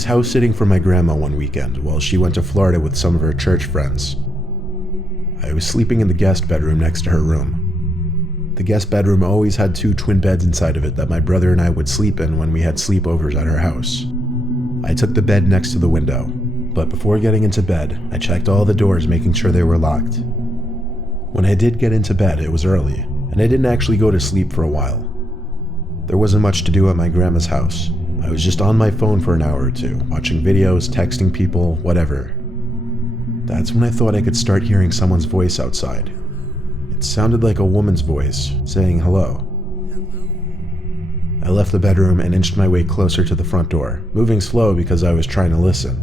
was house sitting for my grandma one weekend while she went to Florida with some of her church friends. I was sleeping in the guest bedroom next to her room. The guest bedroom always had 2 twin beds inside of it that my brother and I would sleep in when we had sleepovers at her house. I took the bed next to the window, but before getting into bed, I checked all the doors making sure they were locked. When I did get into bed, it was early, and I didn't actually go to sleep for a while. There wasn't much to do at my grandma's house. I was just on my phone for an hour or two, watching videos, texting people, whatever. That's when I thought I could start hearing someone's voice outside. It sounded like a woman's voice, saying hello. I left the bedroom and inched my way closer to the front door, moving slow because I was trying to listen.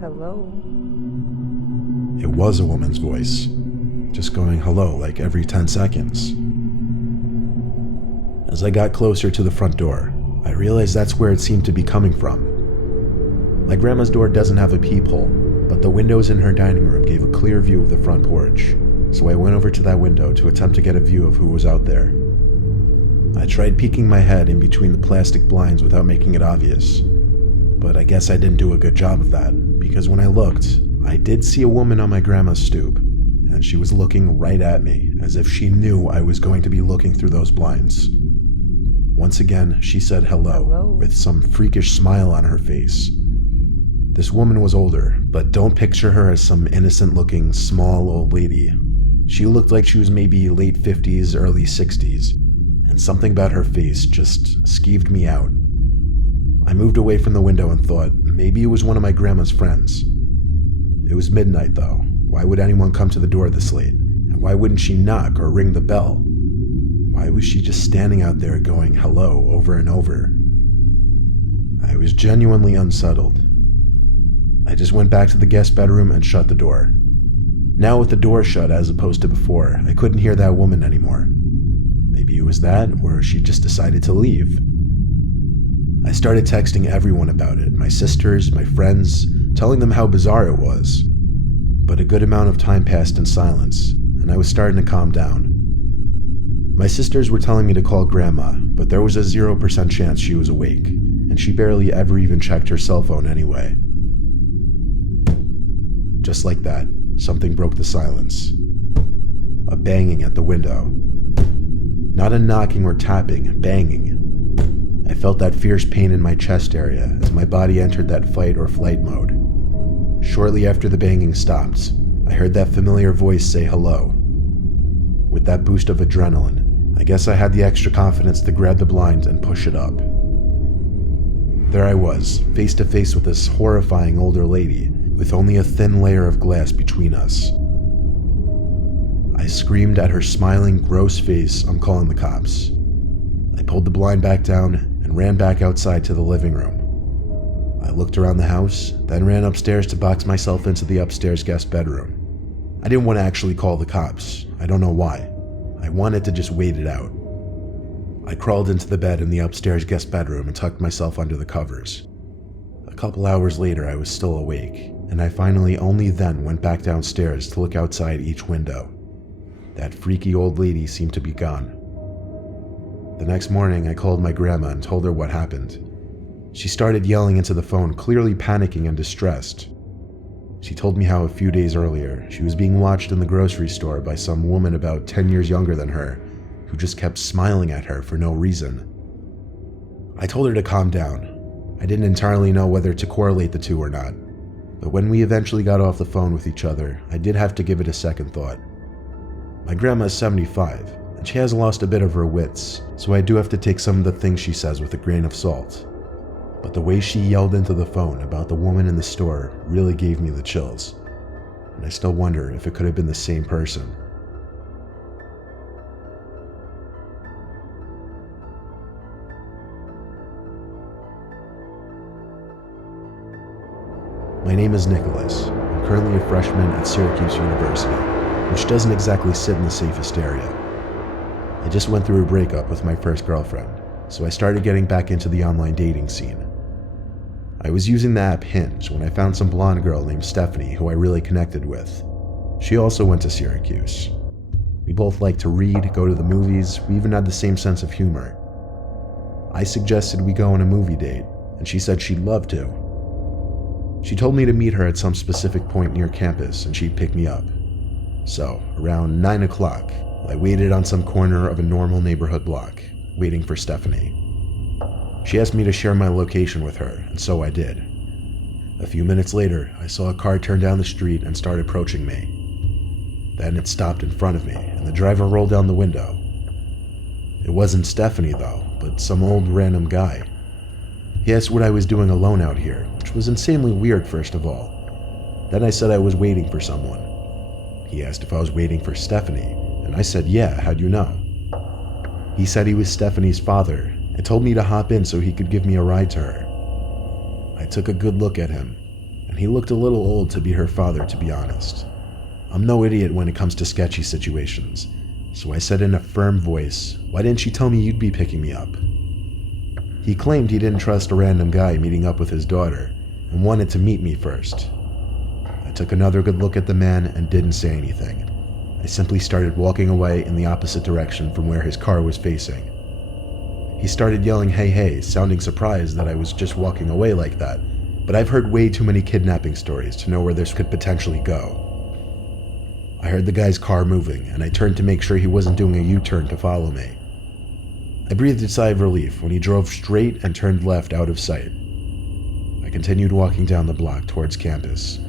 Hello? It was a woman's voice, just going hello like every 10 seconds. As I got closer to the front door, I realized that's where it seemed to be coming from. My grandma's door doesn't have a peephole, but the windows in her dining room gave a clear view of the front porch, so I went over to that window to attempt to get a view of who was out there. I tried peeking my head in between the plastic blinds without making it obvious, but I guess I didn't do a good job of that, because when I looked, I did see a woman on my grandma's stoop, and she was looking right at me, as if she knew I was going to be looking through those blinds. Once again, she said hello, with some freakish smile on her face. This woman was older, but don't picture her as some innocent-looking, small old lady. She looked like she was maybe late 50s, early 60s, and something about her face just skeeved me out. I moved away from the window and thought maybe it was one of my grandma's friends. It was midnight, though. Why would anyone come to the door this late? And why wouldn't she knock or ring the bell? Why was she just standing out there going hello over and over? I was genuinely unsettled. I just went back to the guest bedroom and shut the door. Now with the door shut as opposed to before, I couldn't hear that woman anymore. Maybe it was that, or she just decided to leave. I started texting everyone about it, my sisters, my friends, telling them how bizarre it was. But a good amount of time passed in silence, and I was starting to calm down. My sisters were telling me to call Grandma, but there was a 0% chance she was awake, and she barely ever even checked her cell phone anyway. Just like that, something broke the silence. A banging at the window. Not a knocking or tapping, banging. I felt that fierce pain in my chest area as my body entered that fight or flight mode. Shortly after the banging stopped, I heard that familiar voice say hello. With that boost of adrenaline, I guess I had the extra confidence to grab the blind and push it up. There I was, face to face with this horrifying older lady, with only a thin layer of glass between us. I screamed at her smiling, gross face, "I'm calling the cops." I pulled the blind back down and ran back outside to the living room. I looked around the house, then ran upstairs to box myself into the upstairs guest bedroom. I didn't want to actually call the cops. I don't know why. I wanted to just wait it out. I crawled into the bed in the upstairs guest bedroom and tucked myself under the covers. A couple hours later, I was still awake, and I finally only then went back downstairs to look outside each window. That freaky old lady seemed to be gone. The next morning, I called my grandma and told her what happened. She started yelling into the phone, clearly panicking and distressed. She told me how a few days earlier, she was being watched in the grocery store by some woman about 10 years younger than her, who just kept smiling at her for no reason. I told her to calm down. I didn't entirely know whether to correlate the two or not, but when we eventually got off the phone with each other, I did have to give it a second thought. My grandma is 75, and she has lost a bit of her wits, so I do have to take some of the things she says with a grain of salt. But the way she yelled into the phone about the woman in the store really gave me the chills, and I still wonder if it could have been the same person. My name is Nicholas. I'm currently a freshman at Syracuse University, which doesn't exactly sit in the safest area. I just went through a breakup with my first girlfriend, so I started getting back into the online dating scene. I was using the app Hinge when I found some blonde girl named Stephanie who I really connected with. She also went to Syracuse. We both liked to read, go to the movies, we even had the same sense of humor. I suggested we go on a movie date, and she said she'd love to. She told me to meet her at some specific point near campus and she'd pick me up. So, around 9 o'clock, I waited on some corner of a normal neighborhood block, waiting for Stephanie. She asked me to share my location with her, and so I did. A few minutes later, I saw a car turn down the street and start approaching me. Then it stopped in front of me, and the driver rolled down the window. It wasn't Stephanie, though, but some old random guy. He asked what I was doing alone out here, which was insanely weird, first of all. Then I said I was waiting for someone. He asked if I was waiting for Stephanie, and I said, yeah, how'd you know? He said he was Stephanie's father, and told me to hop in so he could give me a ride to her. I took a good look at him, and he looked a little old to be her father, to be honest. I'm no idiot when it comes to sketchy situations, so I said in a firm voice, why didn't you tell me you'd be picking me up? He claimed he didn't trust a random guy meeting up with his daughter, and wanted to meet me first. I took another good look at the man and didn't say anything. I simply started walking away in the opposite direction from where his car was facing. He started yelling, hey, hey, sounding surprised that I was just walking away like that, but I've heard way too many kidnapping stories to know where this could potentially go. I heard the guy's car moving, and I turned to make sure he wasn't doing a U-turn to follow me. I breathed a sigh of relief when he drove straight and turned left out of sight. I continued walking down the block towards campus.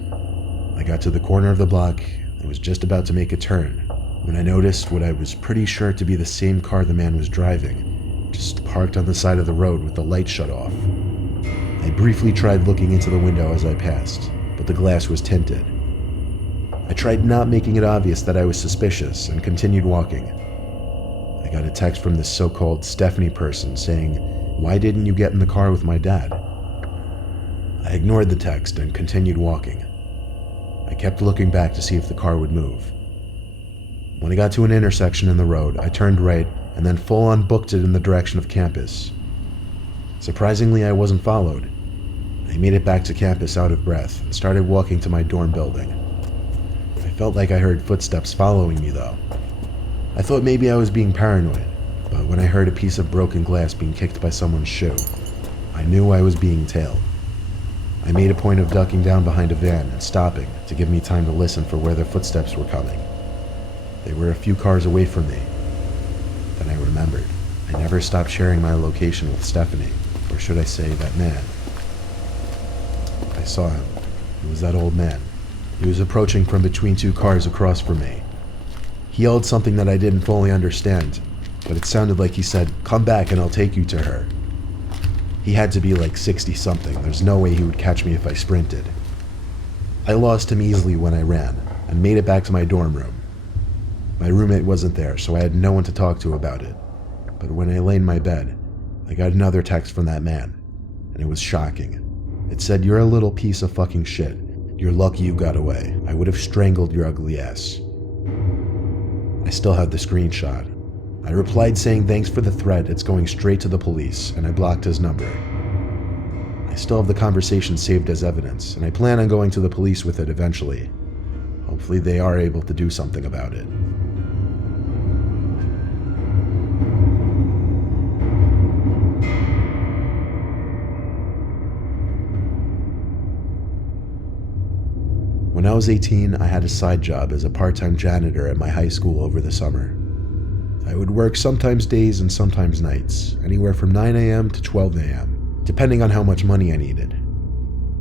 I got to the corner of the block and was just about to make a turn when I noticed what I was pretty sure to be the same car the man was driving, just parked on the side of the road with the light shut off. I briefly tried looking into the window as I passed, but the glass was tinted. I tried not making it obvious that I was suspicious and continued walking. I got a text from this so-called Stephanie person saying, why didn't you get in the car with my dad? I ignored the text and continued walking. I kept looking back to see if the car would move. When I got to an intersection in the road, I turned right and then full-on booked it in the direction of campus. Surprisingly, I wasn't followed. I made it back to campus out of breath and started walking to my dorm building. I felt like I heard footsteps following me, though. I thought maybe I was being paranoid, but when I heard a piece of broken glass being kicked by someone's shoe, I knew I was being tailed. I made a point of ducking down behind a van and stopping to give me time to listen for where their footsteps were coming. They were a few cars away from me. Then I remembered. I never stopped sharing my location with Stephanie, or should I say that man. I saw him. It was that old man. He was approaching from between two cars across from me. He yelled something that I didn't fully understand, but it sounded like he said, come back and I'll take you to her. He had to be like 60-something. There's no way he would catch me if I sprinted. I lost him easily when I ran, and made it back to my dorm room. My roommate wasn't there, so I had no one to talk to about it. But when I lay in my bed, I got another text from that man, and it was shocking. It said, you're a little piece of fucking shit. You're lucky you got away. I would have strangled your ugly ass. I still have the screenshot. I replied saying thanks for the threat, it's going straight to the police, and I blocked his number. I still have the conversation saved as evidence, and I plan on going to the police with it eventually. Hopefully they are able to do something about it. When I was 18, I had a side job as a part-time janitor at my high school over the summer. I would work sometimes days and sometimes nights, anywhere from 9 a.m. to 12 a.m., depending on how much money I needed.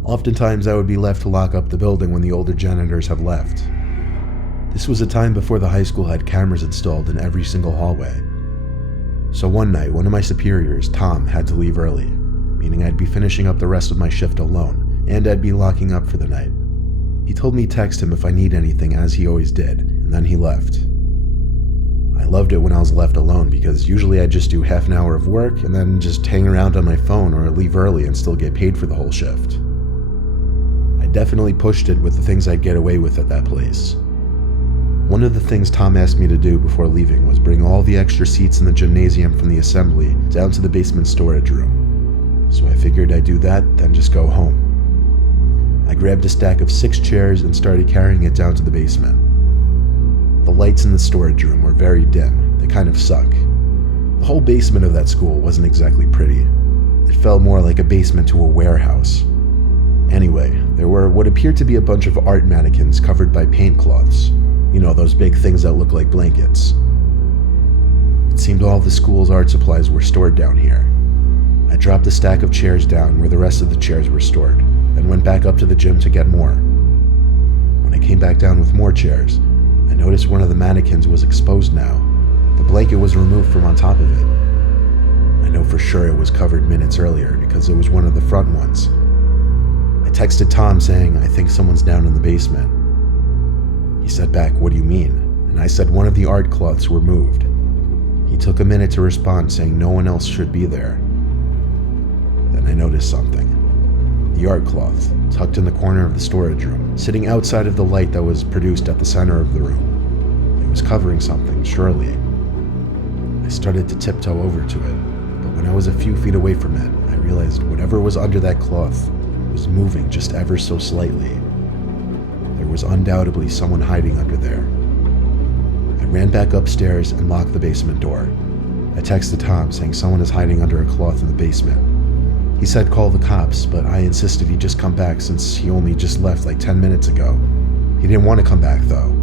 Oftentimes, I would be left to lock up the building when the older janitors have left. This was a time before the high school had cameras installed in every single hallway. So one night, one of my superiors, Tom, had to leave early, meaning I'd be finishing up the rest of my shift alone, and I'd be locking up for the night. He told me to text him if I need anything, as he always did, and then he left. I loved it when I was left alone because usually I'd just do half an hour of work and then just hang around on my phone or leave early and still get paid for the whole shift. I definitely pushed it with the things I'd get away with at that place. One of the things Tom asked me to do before leaving was bring all the extra seats in the gymnasium from the assembly down to the basement storage room. So I figured I'd do that, then just go home. I grabbed a stack of 6 chairs and started carrying it down to the basement. The lights in the storage room were very dim. They kind of suck. The whole basement of that school wasn't exactly pretty. It felt more like a basement to a warehouse. Anyway, there were what appeared to be a bunch of art mannequins covered by paint cloths. You know, those big things that look like blankets. It seemed all of the school's art supplies were stored down here. I dropped a stack of chairs down where the rest of the chairs were stored, and went back up to the gym to get more. When I came back down with more chairs, I noticed one of the mannequins was exposed now. The blanket was removed from on top of it. I know for sure it was covered minutes earlier because it was one of the front ones. I texted Tom saying, "I think someone's down in the basement." He said back, "What do you mean?" And I said one of the art cloths were moved. He took a minute to respond saying no one else should be there. Then I noticed something. The art cloth, tucked in the corner of the storage room, sitting outside of the light that was produced at the center of the room. It was covering something, surely. I started to tiptoe over to it, but when I was a few feet away from it, I realized whatever was under that cloth was moving just ever so slightly. There was undoubtedly someone hiding under there. I ran back upstairs and locked the basement door. I texted Tom saying someone is hiding under a cloth in the basement. He said call the cops, but I insisted he just come back since he only just left like 10 minutes ago. He didn't want to come back though.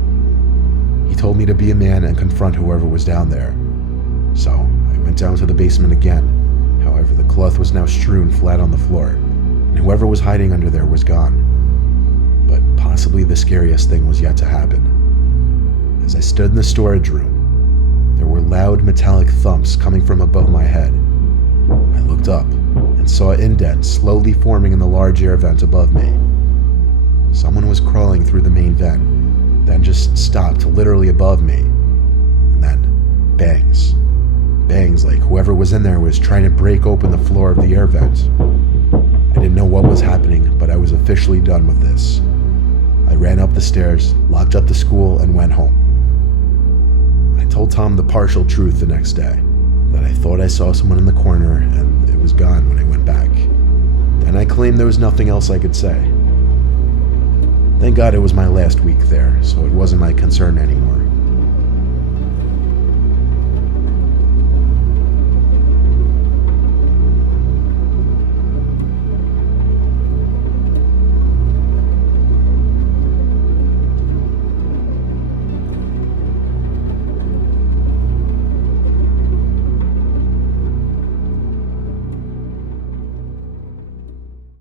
He told me to be a man and confront whoever was down there. So I went down to the basement again. However, the cloth was now strewn flat on the floor, and whoever was hiding under there was gone. But possibly the scariest thing was yet to happen. As I stood in the storage room, there were loud metallic thumps coming from above my head. I looked up and saw an indent slowly forming in the large air vent above me. Someone was crawling through the main vent, then just stopped literally above me. And then, bangs. Bangs like whoever was in there was trying to break open the floor of the air vent. I didn't know what was happening, but I was officially done with this. I ran up the stairs, locked up the school, and went home. I told Tom the partial truth the next day, that I thought I saw someone in the corner and it was gone when I went back. Then I claimed there was nothing else I could say. Thank God it was my last week there, so it wasn't my concern anymore.